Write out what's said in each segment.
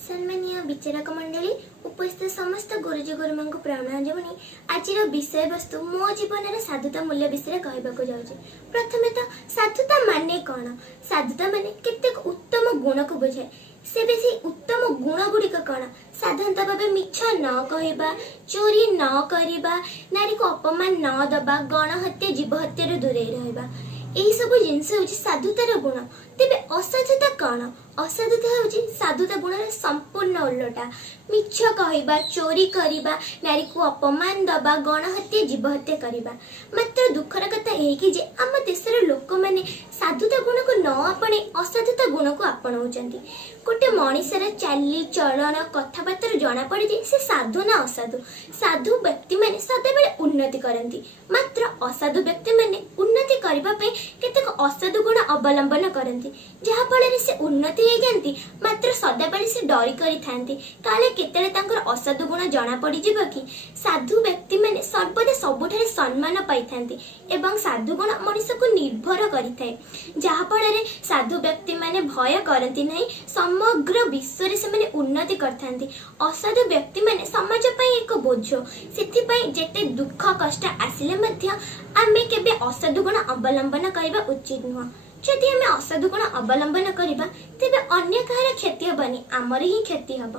सम्मानीय विचारक मंडली उपस्थित समस्त गुरुजी गुरुमा को प्रणाम जमनी आज विषय वस्तु मो जीवन साधुता मूल्य विषय कहवाक जाऊँ। प्रथम तो साधुता माने कौन? साधुता माने केतेक उत्तम गुण को बुझाए। से बेसी उत्तम गुण गुड़िक कौन? साधारणतः भाव मिछ न कहवा, चोरी न करवा, नारी को अपमान न दबा, गणहत्या जीव हत्या दूरे रहा, यही सब जिनस हूँ साधुतार गुण। तेबे असाधुता कौन? असाधुता हूँ साधुता गुण संपूर्ण उल्टा। मिछ कहवा, चोरी करवा, नारी को अपमान दबा, गणहत्या जीव हत्या करवा। मात्र दुखर कथा यही कि आम देशर लोक मैंने साधुता गुण को न आपणे असाधुता गुण को आपणाउछन्ति। गोटे मनीषर चाली चलन कथबार्ता जना पड़े से साधु ना असाधु। साधु व्यक्ति मैंने सदाबेले उन्नति करती, मात्र असाधु व्यक्ति मैंने उन्नति करने केतेक असाधु गुण अवलंबन करती, जहा फल से उन्नति हो जाती, मात्र सदाबेले से डरी करिथांती काले केतेले तांकर असाधु गुण जना पड़ी जिवो कि। साधु व्यक्ति मैंने सर्वदा सबुठारे सम्मान पाइथांती एवं साधु गुण मनुष्य को निर्भर करिथाय, जहा फल साधु व्यक्ति मैंने भय करती नहीं, समग्र विश्व रे से मैंने उन्नति करथांती। असाधु व्यक्ति मैंने समाज पई एक बोझ, सेथि पई जेते दुख कष्ट आसिले मध्य आमे केबे असाधु गुण अवलंबन करबा उचित नुह। जदि आमे असाधु गुण अवलंबन करबा तेबे अन्य कहार क्षति हेबनी, आमर ही क्षति हेब।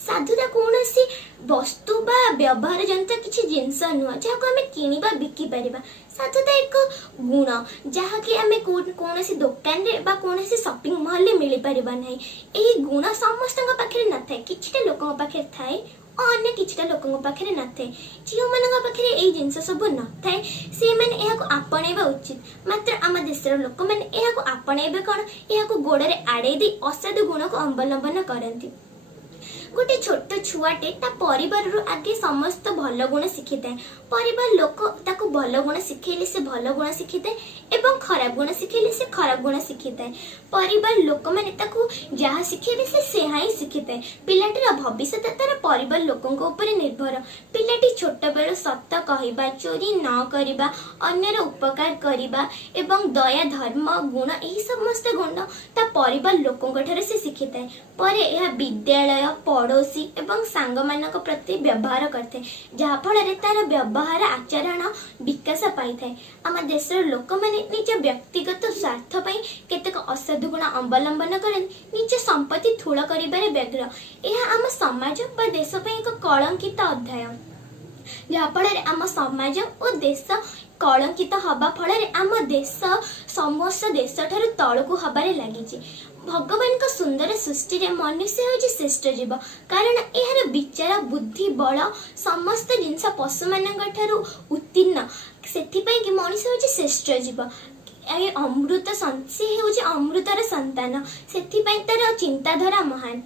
साधुता कौनसी वस्तु बा व्यवहार जनित किछि जिंस नुह जहाको आमे किनिबा बिकी परिबा। साधुता एक गुण जहाँकि आमे कौनसी दुकान रे बा कौनसी शॉपिंग मॉल रे मिली परिबा नहीं। एही गुण समस्तक पाखरे न थाए, किछटा लोकक पाखरे थाए, अन्य किछटा लोकक पाखरे न थाए। जो मानक पाखरे एही जिंस सब न थाए से माने एहाको आपणेबा उचित। मात्र आम देशर लोक माने एहाको आपणेबे कोन, एहाको गोड़े आड़े दे असाधु गुण को अवलंबन करती। गोटे छोट छुआटे ता परिवार रु आगे समस्त भल गुण शिखी थाए। परिवार लोक ताको भल गुण शिखेले से भल गुण शिखी थाए एवं खराब गुण शिखेले से खराब गुण शिखी थाए। परिवार लोक माने ताको जहा शिखेबे से सेहा ही शिखी थाए। पिलाटीर भविष्य तार परिवार लोकंक ऊपर निर्भर। पिलाटी छोट बेल सत्य कहवा, चोरी न करवा, अन्यर उपकार करवा एवं दया धर्म गुण यही समस्त गुण ता परिवार लोकंक ठारे से शिखी थाए। परे यह विद्यालय पड़ोशी एवं सांग मानक प्रति व्यवहार करते, जहा फल तार व्यवहार आचरण विकास पाई थाए। आम देशर लोक मैंने निज व्यक्तिगत स्वार्थ पई केतेक असाधु गुण अवलंबन करନ୍ତି, निज संपत्ति ठूल करिबारे व्यग्र। यह आम समाज व देश पई एक कलंकित अध्याय, जहा फल आम समाज और देश कलंकित हवा फल आम देश समस्त देश ठारू तलकू हबारे लागिछि। भगवान का सुंदर सृष्टि रे मनुष्य होछि श्रेष्ठ जीव, कारण एहार विचार बुद्धि बल समस्त जिनस पशु मानक ठारू उत्तीर्ण, सेथिपई कि मनुष्य होछि श्रेष्ठ जीव। ए अमृत से होछि अमृतर संतान, सेथिपई तार चिंताधारा महान।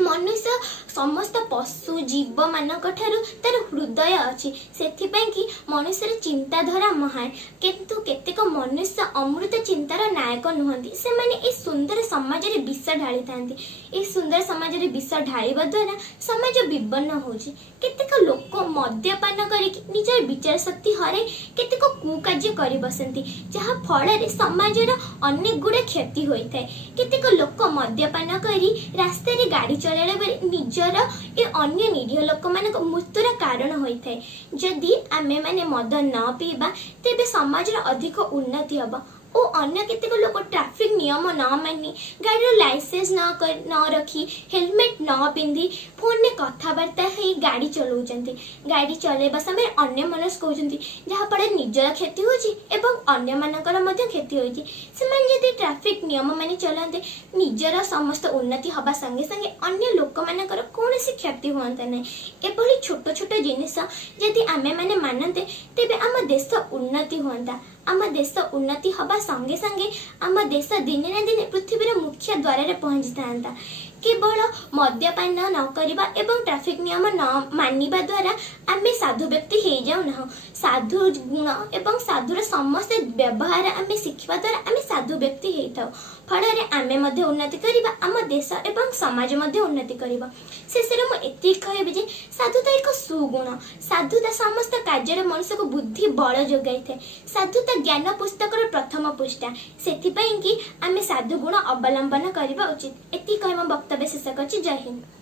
मनुष्य समस्त पशु जीव मानक ठारू तार हृदय अच्छी, सेथिपई कि मनुष्यर चिंताधारा महान। किंतु केतेक मनुष्य अमृत चिंतार नायक नुहंती, से माने ए सुंदर समाज रे विष ढाली थांती। ए सुंदर समाज रे विष ढालिबा द्वारा समाज विपन्न होछि। केतेक लोक मद्यपान करिक निजर विचार शक्ति हरे केतेक कुकार्य करि बसंती, जहा फल रे समाजर अनेक गुडे क्षति होइथाय। केतेक लोक मद्यपान करी रास्ता रे गाड़ी चलाइला बेले निजर ए अन्य निरीह लोक मानक मृत्युर कारण होइथाय। जदि आमे माने मद न पीबा तेबे समाजर अधिक उन्नति हबा। ओ अन्य केतेक लोक ट्रैफिक नियम न मानि, गाड़ी लाइसेंस न रखी, हेलमेट न पिंधि, फोन में कथबार्ता है गाड़ी चलाउछन्ति। गाड़ी चलाइबा समय अन्य मनस्क होउछन्ति, जहा फल निजर क्षति होछि एवं अन्य मानकर मध्ये क्षति होछि। सेमान यदि ट्रैफिक नियम मानि चलन्ते निजर समस्त उन्नति हबा संगे संगे अन्य लोक मानकर कोनोसी क्षति होंता नै। एभली छोट छोट जिनिस यदि आमे माने मानन्ते तेबे आम देश उन्नति होंता। आम देश उन्नति हबा संगे संगे आम देश दिने ना दिने पृथ्वी मुख्य द्वार रे पहुंची था। केवल मद्यपान न करवा एवं ट्रैफिक नियम न मानिबा द्वारा आमे साधु व्यक्ति हो जाऊ ना। साधु गुण एवं साधुर समस्त व्यवहार आमे शिखिबा द्वारा आमे साधु व्यक्ति हो थाउ। फल आमे मध्य उन्नति करिबा, आम देश एवं समाज मध्य उन्नति करिबा। शेषरे मु एति कहबे जे साधुता एक सुगुण। साधुता समस्त कार्य मनुष्य को बुद्धि बल जोगाई थाए। साधुता ज्ञान पुस्तकर प्रथम ଅପୁଷ୍ଟା। ସେଥିପାଇଁ କି ଆମେ ସାଧୁ ଗୁଣ ଅବଲମ୍ବନ କରିବା ଉଚିତ। ଏତିକି କହି ମୋ ବକ୍ତବ୍ୟ ଶେଷ କରୁଛି। ଜୟ ହିନ୍ଦ।